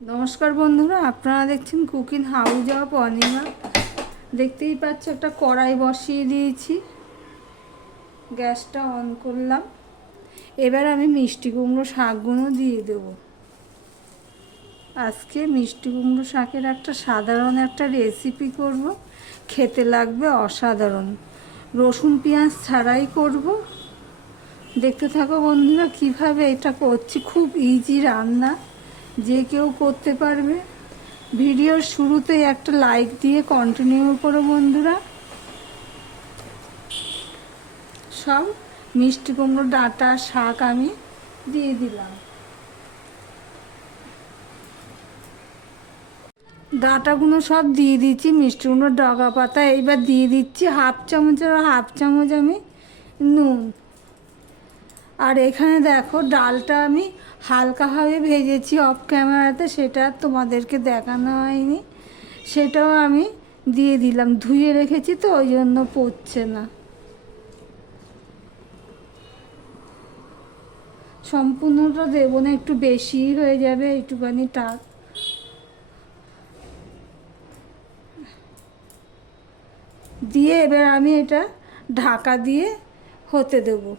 নমস্কার বন্ধুরা, আপনারা দেখছেন কুকিং হাউস অফ অনিমা। দেখতেই পাচ্ছ একটা কড়াই বসিয়ে দিয়েছি, গ্যাসটা অন করলাম। এবার আমি মিষ্টি কুমড়ো শাকগুলো দিয়ে দেবো। আজকে মিষ্টি কুমড়ো শাকের একটা সাধারণ একটা রেসিপি করব, খেতে লাগবে অসাধারণ। রসুন পেঁয়াজ ছাড়াই করব। দেখতে থাকো বন্ধুরা কিভাবে এটা করছি। খুব ইজি রান্না, যে কেউ করতে পারবে। ভিডিওর শুরুতেই একটা লাইক দিয়ে কন্টিনিউ করো বন্ধুরা। সব মিষ্টি কুমড়ো ডাঁটা শাক আমি দিয়ে দিলাম। ডাঁটাগুলো সব দিয়ে দিচ্ছি, মিষ্টি কুমড়োর ডগা পাতা এইবার দিয়ে দিচ্ছি হাফ চামচ আমি নুন। আর এখানে দেখো ডালটা আমি হালকাভাবে ভেজেছি অফ ক্যামেরাতে, সেটা তোমাদেরকে দেখানো হয়নি। সেটাও আমি দিয়ে দিলাম, ধুয়ে রেখেছি তো ওই জন্য পড়ছে না। সম্পূর্ণটা দেবো না, একটু বেশি হয়ে যাবে, একটুখানি টাক দিয়ে এবার আমি এটা ঢাকা দিয়ে হতে দেবো।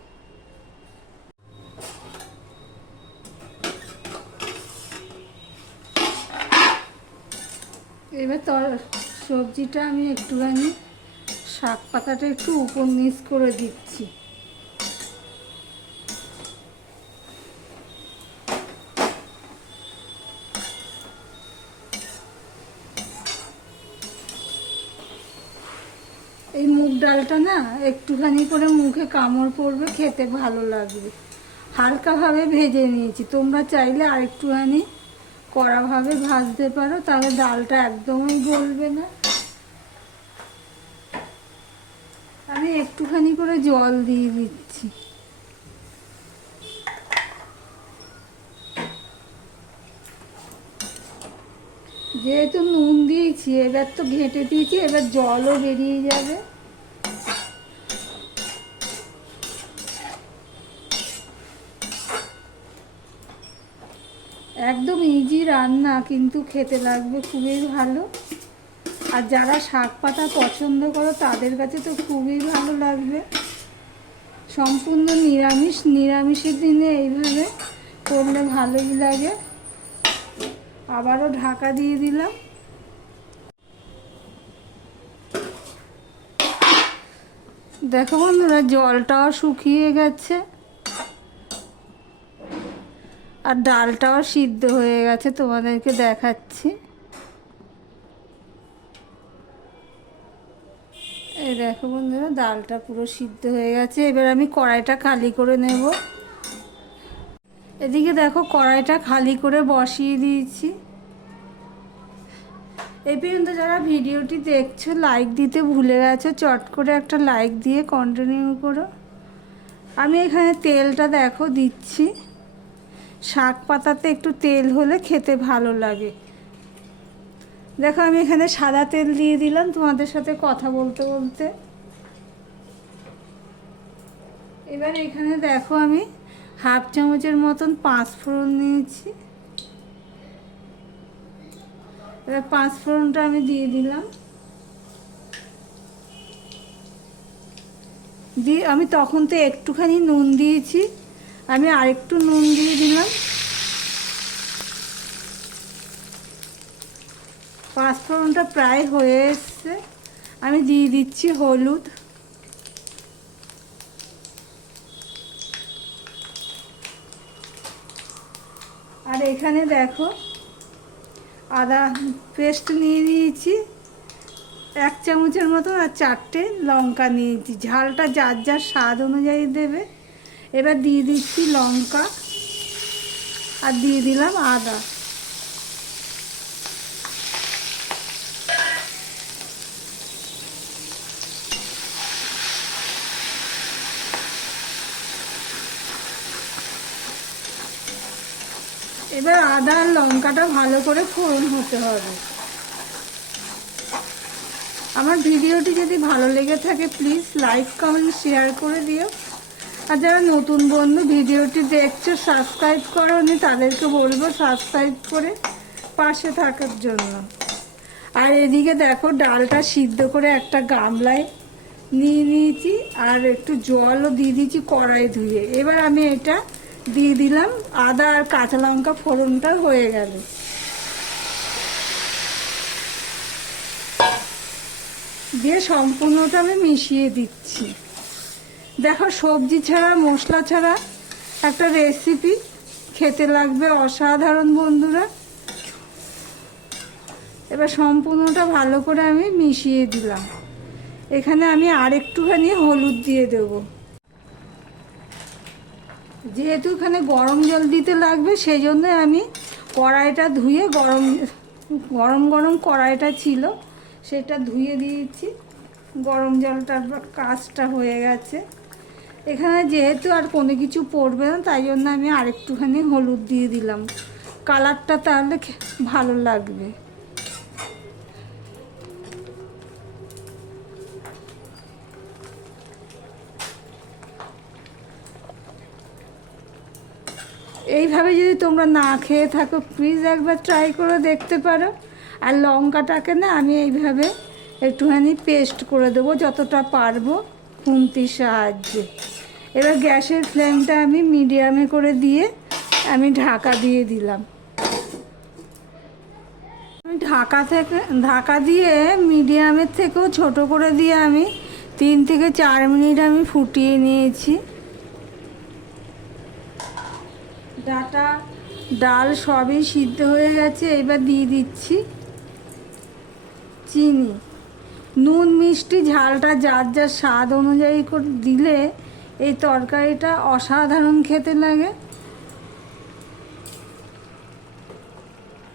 এবার সবজিটা আমি একটুখানি শাক পাতাটা একটু উপর নিচ করে দিচ্ছি। এই মুগ ডালটা না একটুখানি করে মুখে কামড় পড়বে, খেতে ভালো লাগবে। হালকাভাবে ভেজে নিয়েছি, তোমরা চাইলে আরেকটুখানি কড়াভাবে ভাজতে পারো, তাহলে ডালটা একদমই গলবে না। আমি একটুখানি করে জল দিয়ে দিচ্ছি। যেহেতু নুন দিয়েছি, এবার তো ঘেঁটে দিয়েছি, এবার জলও বেরিয়ে যাবে। একদম ইজি রান্না, কিন্তু খেতে লাগবে খুবই ভালো। আর যারা শাক পাতা পছন্দ করো তাদের কাছে তো খুবই ভালো লাগবে। সম্পূর্ণ নিরামিষের দিনে এইভাবে করলে ভালোই লাগে। আবারও ঢাকা দিয়ে দিলাম। দেখো বন্ধুরা, জলটাও শুকিয়ে গেছে আর ডালটাও সিদ্ধ হয়ে গেছে, তোমাদেরকে দেখাচ্ছি। এই দেখো বন্ধুরা, ডালটা পুরো সিদ্ধ হয়ে গেছে। এবার আমি কড়াইটা খালি করে নেব। এদিকে দেখো কড়াইটা খালি করে বসিয়ে দিয়েছি। এই পর্যন্ত যারা ভিডিওটি দেখছো লাইক দিতে ভুলে গেছো, চট করে একটা লাইক দিয়ে কন্টিনিউ করো। আমি এখানে তেলটা দেখো দিচ্ছি। শাক পাতাতে একটু তেল হলে খেতে ভালো লাগে। দেখো আমি এখানে সাদা তেল দিয়ে দিলাম তোমাদের সাথে কথা বলতে বলতে। এবার এখানে দেখো আমি হাফ চামচের মতন 5 ফোড়ন নিয়েছি। এবার 5 ফোড়নটা আমি দিয়ে দিলাম। দিয়ে আমি তখন তো একটুখানি নুন দিয়েছি, আমি আরেকটু নুন দিয়ে দিলাম। 5 ফোড়নটা প্রায় হয়ে এসছে, আমি দিয়ে দিচ্ছি হলুদ। আর এখানে দেখো আদা পেস্ট নিয়ে নিয়েছি 1 চামচের মতো, আর 4টে লঙ্কা নিয়েছি। ঝালটা যার যার স্বাদ অনুযায়ী দেবে। এবার দিয়ে দিচ্ছি লঙ্কা আর দিয়ে দিলাম আদা। এবার আদা আর লঙ্কাটা ভালো করে ফোড়ন হতে হবে। আমার ভিডিওটি যদি ভালো লেগে থাকে প্লিজ লাইক কমেন্ট শেয়ার করে দিও। আর যারা নতুন বন্ধু ভিডিওটি দেখছো সাবস্ক্রাইব করোনি, তাদেরকে বলবো সাবস্ক্রাইব করে পাশে থাকার জন্য। আর এদিকে দেখো ডালটা সিদ্ধ করে একটা গামলায় নিয়ে নিয়েছি, আর একটু জলও দিয়ে দিয়েছি কড়াই ধুয়ে। এবার আমি এটা দিয়ে দিলাম, আদা আর কাঁচা লঙ্কা ফোড়নটা হয়ে গেল। দিয়ে সম্পূর্ণটা আমি মিশিয়ে দিচ্ছি। দেখো সবজি ছাড়া মশলা ছাড়া একটা রেসিপি খেতে লাগবে অসাধারণ বন্ধুরা। এবার সম্পূর্ণটা ভালো করে আমি মিশিয়ে দিলাম। এখানে আমি আরেকটুখানি হলুদ দিয়ে দেব, যেহেতু এখানে গরম জল দিতে লাগবে সেই জন্য আমি কড়াইটা ধুয়ে গরম গরম কড়াইটা ছিল সেটা ধুয়ে দিয়েছি। গরম জলটার কাজটা হয়ে গেছে। এখানে যেহেতু আর কোনো কিছু পড়বে না তাই জন্য আমি আরেকটুখানি হলুদ দিয়ে দিলাম, কালারটা তাহলে ভালো লাগবে। এইভাবে যদি তোমরা না খেয়ে থাকো প্লিজ একবার ট্রাই করে দেখতে পারো। আর লঙ্কাটাকে না আমি এইভাবে একটুখানি পেস্ট করে দেবো যতটা পারবো খুন্তির সাহায্যে। এবার গ্যাসের ফ্লেমটা আমি মিডিয়ামে করে দিয়ে আমি ঢাকা দিয়ে দিলাম। আমি ঢাকা দিয়ে মিডিয়ামের থেকেও ছোট করে দিয়ে আমি 3 থেকে 4 মিনিট আমি ফুটিয়ে নিয়েছি। ডাল সবই সিদ্ধ হয়ে গেছে। এবার দিয়ে দিচ্ছি চিনি। নুন মিষ্টি ঝালটা যার যার স্বাদ অনুযায়ী করে দিলে এই তরকারিটা অসাধারণ খেতে লাগে।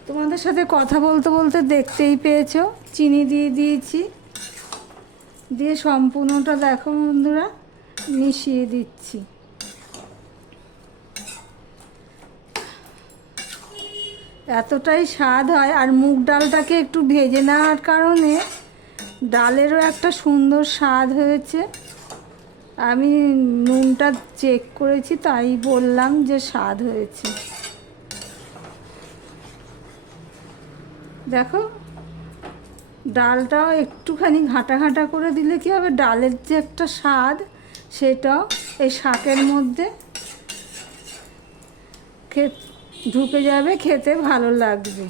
তোমাদের সাথে কথা বলতে বলতে দেখতেই পেয়েছো চিনি দিয়ে দিয়েছি। দিয়ে সম্পূর্ণটা দেখো বন্ধুরা মিশিয়ে দিচ্ছি। এতটাই স্বাদ হয়। আর মুগ ডালটাকে একটু ভেজে নেওয়ার কারণে ডালেরও একটা সুন্দর স্বাদ হয়েছে। আমি নুনটা চেক করেছি তাই বললাম যে স্বাদ হয়েছে। দেখো ডালটাও একটুখানি ঘাঁটা ঘাঁটা করে দিলে কি হবে, ডালের যে একটা স্বাদ সেটাও এই শাকের মধ্যে ঢুকে যাবে, খেতে ভালো লাগবে।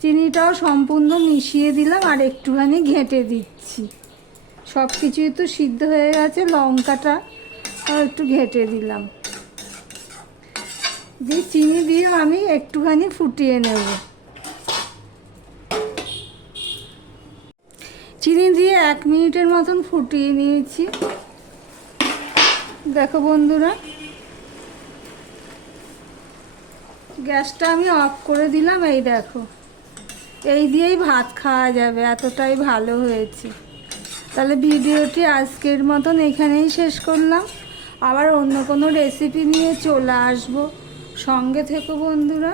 চিনিটাও সম্পূর্ণ মিশিয়ে দিলাম আর একটুখানি ঘেঁটে দিচ্ছি। সব কিছুই তো সিদ্ধ হয়ে গেছে, লঙ্কাটা একটু ঘেঁটে দিলাম। দিয়ে চিনি দিয়ে আমি একটুখানি ফুটিয়ে নেব। চিনি দিয়ে 1 মিনিটের মতন ফুটিয়ে নিয়েছি। দেখো বন্ধুরা গ্যাসটা আমি অফ করে দিলাম। এই দেখো এই দিয়েই ভাত খাওয়া যাবে, এতটাই ভালো হয়েছে। তাহলে ভিডিওটি আজকের মতন এখানেই শেষ করলাম। আবার অন্য কোনো রেসিপি নিয়ে চলে আসবো, সঙ্গে থেকো বন্ধুরা।